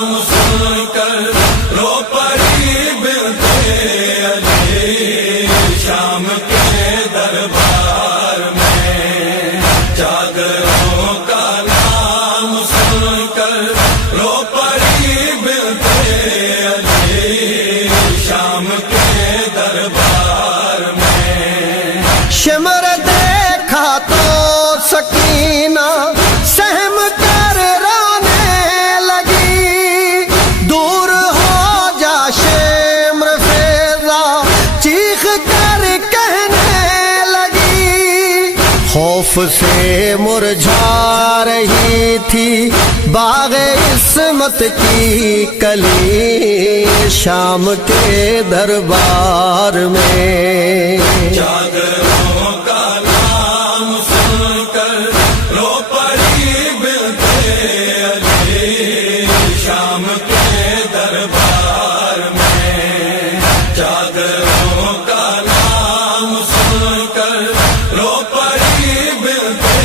سن کر رو پڑی بنتے علی شام کے دربار میں، چادروں کا نام سن کر رو پڑی بنتے علی شام کے دربار میں۔ شمر دیکھا تو سکینہ سہم کر رونے لگی، دور ہو جا شمر فیضا چیخ کر کہنے لگی، خوف سے مرجھا رہی تھی باغ عصمت کی کلی شام کے دربار میں۔ چادروں کا نام سن کر رو پڑی بنتے علی شام کے دربار میں، چادروں کا نام سن کر رو پڑی بنتے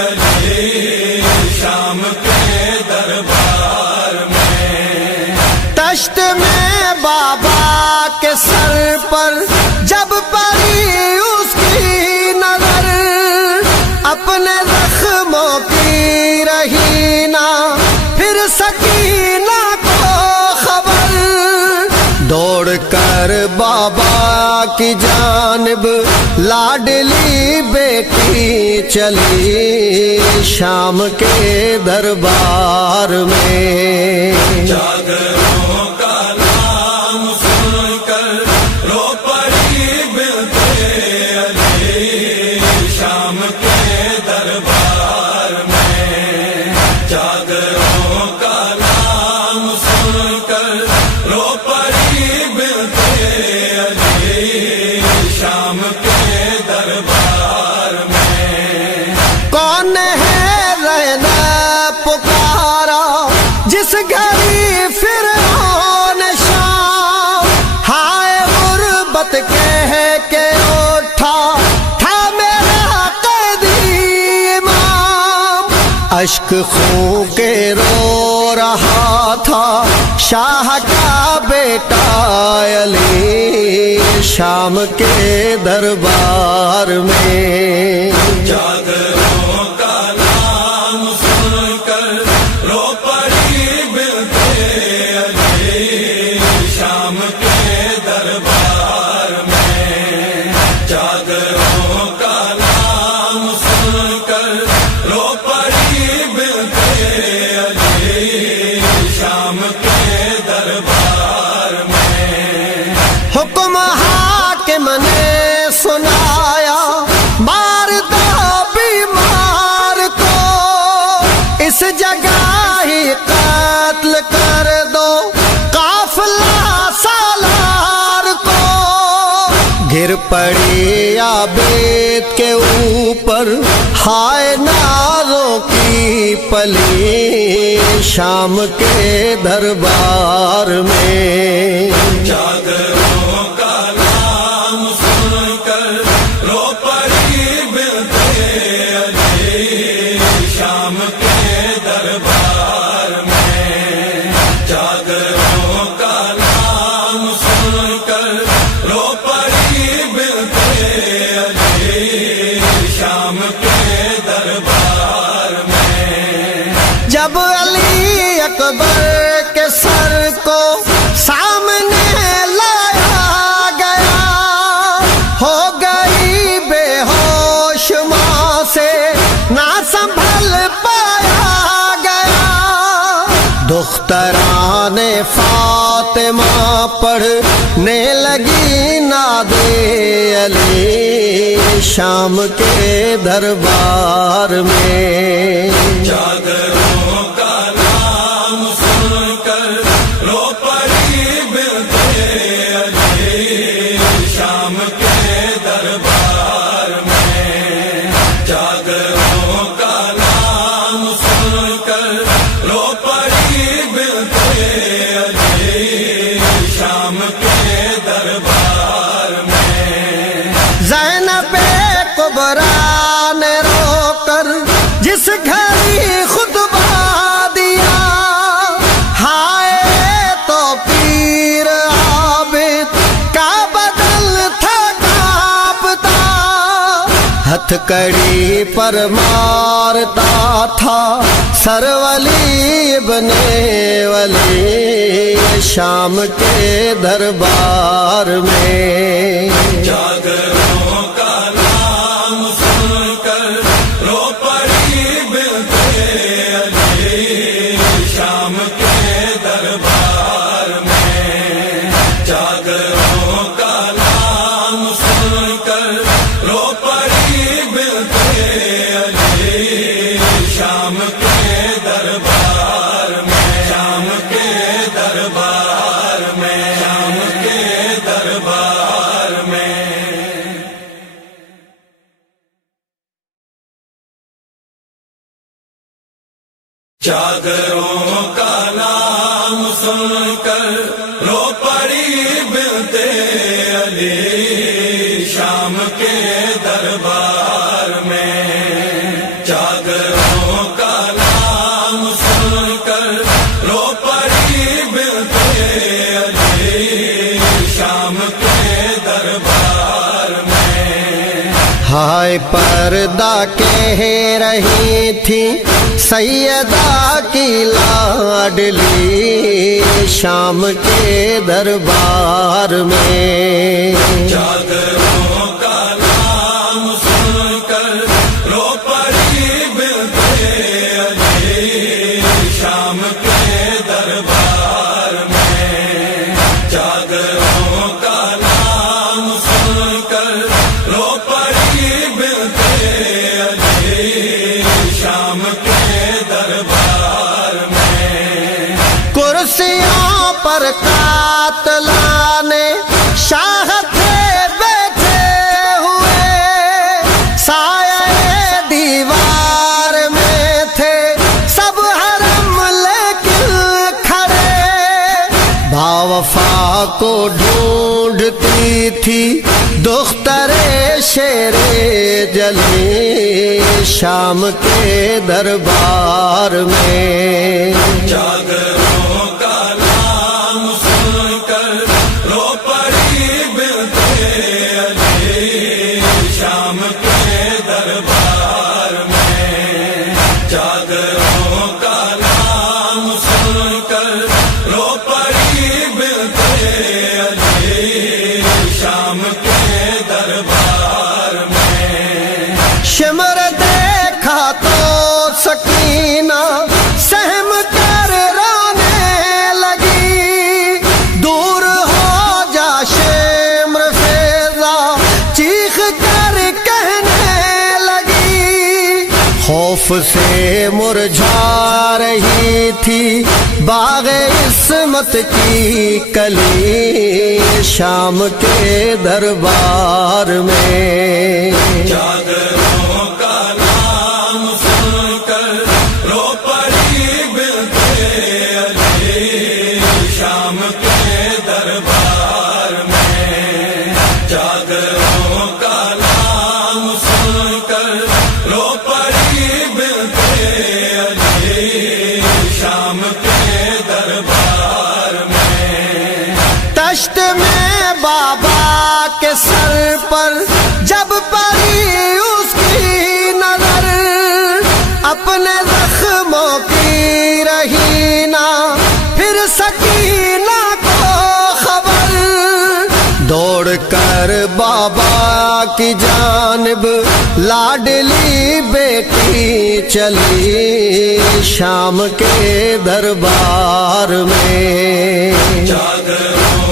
علی شام کے دربار میں۔ تشت میں بابا کے سر پر جب پڑی اس کی نظر، اپنے زخموں کی رہی نہ پھر سکینہ کو خبر، دوڑ کر بابا کی جانب لاڈلی بیٹی چلی شام کے دربار میں۔ چادروں کا نام سن کر رو پڑی بنتے علی شام کے دربار میں، چادروں کا نام سن کر رو پڑی بنتے علی شام کے دربار میں۔ کون ہے رہنا پکارا جس گھڑی فرعون شام، ہائے غربت کہہ کے اٹھا تھا میرا قیدی امام، اشک خون کے رو رہا تھا شاہ کا بیٹا علی شام کے دربار میں۔ چادروں کا نام سن کر رو پڑی بنتے علی شام کے دربار میں، چادروں کا نام سن کر رو پڑی بنتے علی شام کے دربار میں۔ حکم حاکم نے سنایا مار دو بیمار کو، اس جگہ ہی قتل کر دو قافلہ سالار کو، گر پڑی عابد کے اوپر ہائے نازوں کی پلی شام کے دربار میں۔ چادروں کا نام سن کر رو پڑی بنتے علی شام کے دربار میں، چادروں کا نام سن کر رو پڑی بنتے علی شام کے دربار میں۔ جب علی اکبر کے سر کو سامنے لایا گیا، ہو گئی بے ہوش ماں سے نہ سنبھل پایا گیا، دختران فاطمہ پڑھنے لگی ناد علی شام کے دربار میں۔ چادروں کا نام سن کر رو پڑی بنتے علی شام کے دربار میں، چادروں کا نام سن کر رو پڑی بنتے علی شام کے دربار میں۔ زینب کبریٰ نے رو کر جس گھڑی خطبہ ہتھکڑی پر مارتا تھا سر ولی ابن ولی شام کے دربار میں جاگروں کا نام سن کر رو پڑی بنت علی شام کے دربار میں جاگروں کا نام سن کر رو پڑی بنت علی شام کے دربار میں شام کے دربار میں شام کے دربار میں جاگروں کا نام سن کر رو پڑی بنت علی شام کے دربار میں جاگروں کا نام سن کر رو پڑی بنت علی شام کے دربار میں ہائے پردہ کہہ رہی تھی سیدہ کی لاڈلی شام کے دربار میں جاگروں کا نام سن کر رو پڑی بنت علی شام کے دربار میں جاگروں کا نام سن کر رو پڑی بنت علی شام کے دربار میں کرسیوں پر قاتلانے شاہ تھے بیٹھے ہوئے سایہ دیوار میں تھے سب حرم لیکن کھڑے باوفا کو ڈھونڈتی تھی دختر شیر جلی شام کے دربار میں جاگروں کا نام سن کر رو پڑی بنت علی شام کے دربار میں جاگروں کا نام سن کر رو پڑی بنت علی شام کے دربار میں شمر دیکھا تو سکینہ سہم کر رونے لگی دور ہو جا شمر فیضا چیخ کر کہنے لگی خوف سے مرجھا رہی تھی باغ عصمت کی کلی شام کے دربار میں جاگروں کا نام سن کر رو پڑی بنت علی شام کے دربار میں جاگروں کا نام سن کر رو پڑی بنت علی شام کے دربار میں دشت میں بابا کے سر پر جب پڑی اس کی نظر اپنے زخموں کی رہی نہ پھر سکینہ کو خبر دوڑ کر بابا کی جانب لاڈلی بیٹی چلی شام کے دربار میں جاگروں